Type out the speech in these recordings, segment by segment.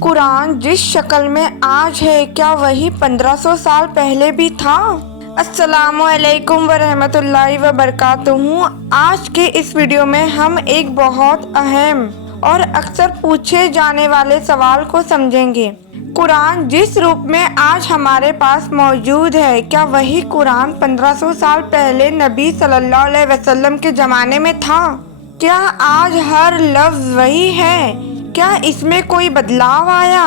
قرآن جس شکل میں آج ہے کیا وہی 1500 سال پہلے بھی تھا؟ السلام علیکم ورحمۃ اللہ وبرکاتہ۔ آج کے اس ویڈیو میں ہم ایک بہت اہم اور اکثر پوچھے جانے والے سوال کو سمجھیں گے۔ قرآن جس روپ میں آج ہمارے پاس موجود ہے کیا وہی قرآن 1500 سال پہلے نبی صلی اللہ علیہ وسلم کے زمانے میں تھا؟ کیا آج ہر لفظ وہی ہے؟ کیا اس میں کوئی بدلاؤ آیا؟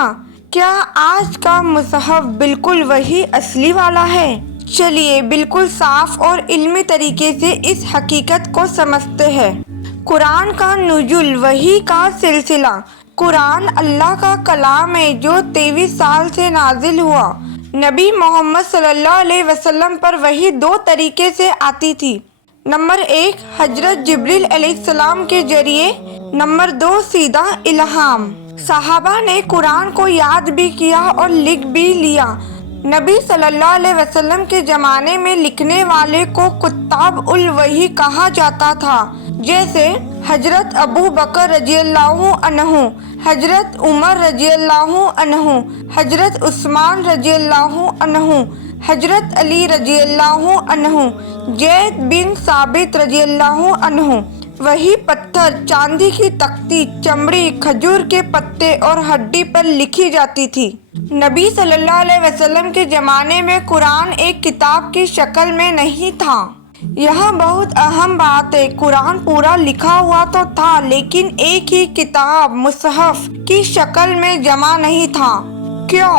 کیا آج کا مصحف بالکل وہی اصلی والا ہے؟ چلیے بالکل صاف اور علمی طریقے سے اس حقیقت کو سمجھتے ہیں۔ قرآن کا نزول وحی کا سلسلہ۔ قرآن اللہ کا کلام ہے جو 23 سال سے نازل ہوا۔ نبی محمد صلی اللہ علیہ وسلم پر وحی 2 طریقے سے آتی تھی۔ نمبر 1 حضرت جبریل علیہ السلام کے ذریعے، نمبر 2 سیدھا الہام۔ صحابہ نے قرآن کو یاد بھی کیا اور لکھ بھی لیا۔ نبی صلی اللہ علیہ وسلم کے زمانے میں لکھنے والے کو کتاب الوحی کہا جاتا تھا، جیسے حضرت ابو بکر رضی اللہ عنہ، حضرت عمر رضی اللہ عنہ، حضرت عثمان رضی اللہ عنہ، حضرت علی رضی اللہ عنہ، زید بن ثابت رضی اللہ عنہ۔ وہی پتھر، چاندی کی تختی، چمڑی، کھجور کے پتے اور ہڈی پر لکھی جاتی تھی۔ نبی صلی اللہ علیہ وسلم کے زمانے میں قرآن ایک کتاب کی شکل میں نہیں تھا۔ یہاں بہت اہم بات ہے، قرآن پورا لکھا ہوا تو تھا لیکن ایک ہی کتاب مصحف کی شکل میں جمع نہیں تھا۔ کیوں؟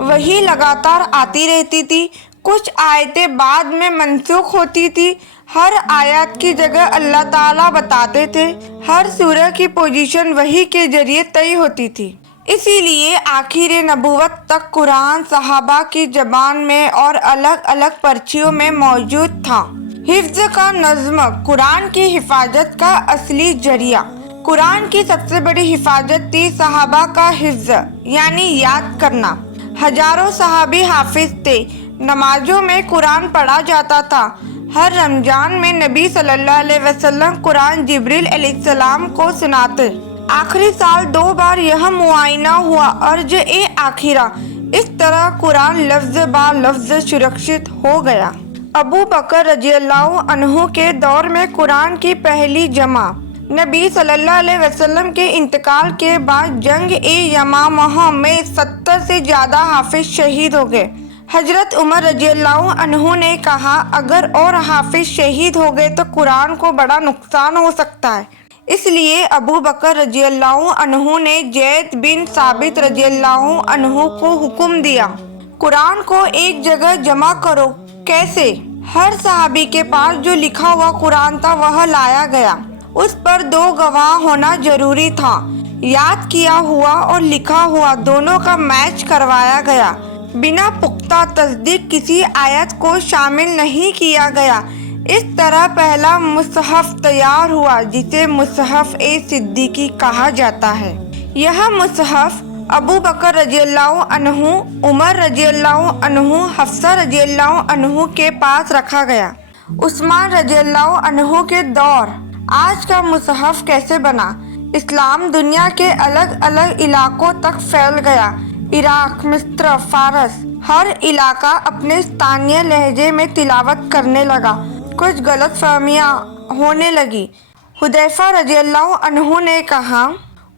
وہی لگاتار آتی رہتی تھی، کچھ آیتیں بعد میں منسوخ ہوتی تھی، ہر آیات کی جگہ اللہ تعالیٰ بتاتے تھے، ہر سورہ کی پوزیشن وحی کے ذریعے طے ہوتی تھی۔ اسی لیے آخر نبوت تک قرآن صحابہ کی زبان میں اور الگ الگ پرچیوں میں موجود تھا۔ حفظ کا نظم، قرآن کی حفاظت کا اصلی ذریعہ۔ قرآن کی سب سے بڑی حفاظت تھی صحابہ کا حفظ، یعنی یاد کرنا۔ ہزاروں صحابی حافظ تھے۔ نمازوں میں قرآن پڑھا جاتا تھا۔ ہر رمضان میں نبی صلی اللہ علیہ وسلم قرآن جبریل علیہ السلام کو سناتے۔ آخری سال 2 بار یہ معائنہ ہوا، عرض آخرہ۔ اس طرح قرآن لفظ با لفظ سرکشت ہو گیا۔ ابو بکر رضی اللہ عنہ کے دور میں قرآن کی پہلی جمع۔ نبی صلی اللہ علیہ وسلم کے انتقال کے بعد جنگ یمامہ میں 70 سے زیادہ حافظ شہید ہو گئے۔ حضرت عمر رضی اللہ عنہ نے کہا اگر اور حافظ شہید ہو گئے تو قرآن کو بڑا نقصان ہو سکتا ہے۔ اس لیے ابو بکر رضی اللہ عنہ نے زید بن ثابت رضی اللہ عنہ کو حکم دیا، قرآن کو ایک جگہ جمع کرو۔ کیسے؟ ہر صحابی کے پاس جو لکھا ہوا قرآن تھا وہ لایا گیا۔ اس پر 2 گواہ ہونا ضروری تھا۔ یاد کیا ہوا اور لکھا ہوا دونوں کا میچ کروایا گیا۔ بنا پختہ تصدیق کسی آیت کو شامل نہیں کیا گیا۔ اس طرح پہلا مصحف تیار ہوا جسے مصحف صدیقی کہا جاتا ہے۔ یہ مصحف ابو بکر رضی اللہ عنہ، عمر رضی اللہ عنہ، حفصہ رضی اللہ عنہ کے پاس رکھا گیا۔ عثمان رضی اللہ عنہ کے دور۔ آج کا مصحف کیسے بنا؟ اسلام دنیا کے الگ الگ علاقوں تک پھیل گیا۔ عراق، مصر، فارس، ہر علاقہ اپنے استانیہ لہجے میں تلاوت کرنے لگا۔ کچھ غلط فہمیاں ہونے لگی۔ حذیفہ رضی اللہ عنہ نے کہا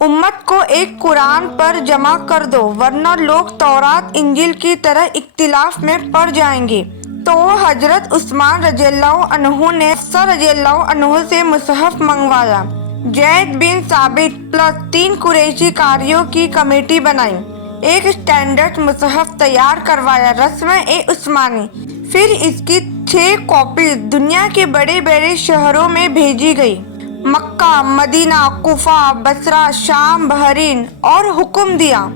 امت کو ایک قرآن پر جمع کر دو ورنہ لوگ تورات انجیل کی طرح اختلاف میں پڑ جائیں گے۔ تو حضرت عثمان رضی اللہ عنہ نے حفصہ رضی اللہ عنہ سے مصحف منگوایا۔ زید بن ثابت پلس 3 قریشی قاریوں کی کمیٹی بنائی، ایک اسٹینڈرڈ مصحف تیار کروایا، رسم عثمانی۔ پھر اس کی 6 کاپیز دنیا کے بڑے بڑے شہروں میں بھیجی گئی، مکہ، مدینہ، کوفہ، بصرہ، شام، بحرین، اور حکم دیا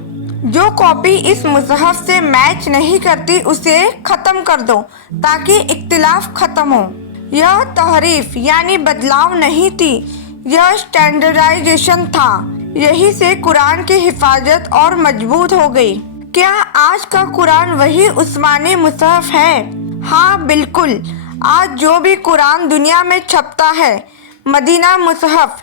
جو کاپی اس مصحف سے میچ نہیں کرتی اسے ختم کر دو تاکہ اختلاف ختم ہو۔ یہ تحریف یعنی بدلاؤ نہیں تھی، یہ اسٹینڈرڈائزیشن تھا۔ یہی سے قرآن کی حفاظت اور مضبوط ہو گئی۔ کیا آج کا قرآن وہی عثمانی مصحف ہے؟ ہاں بالکل۔ آج جو بھی قرآن دنیا میں چھپتا ہے، مدینہ مصحف،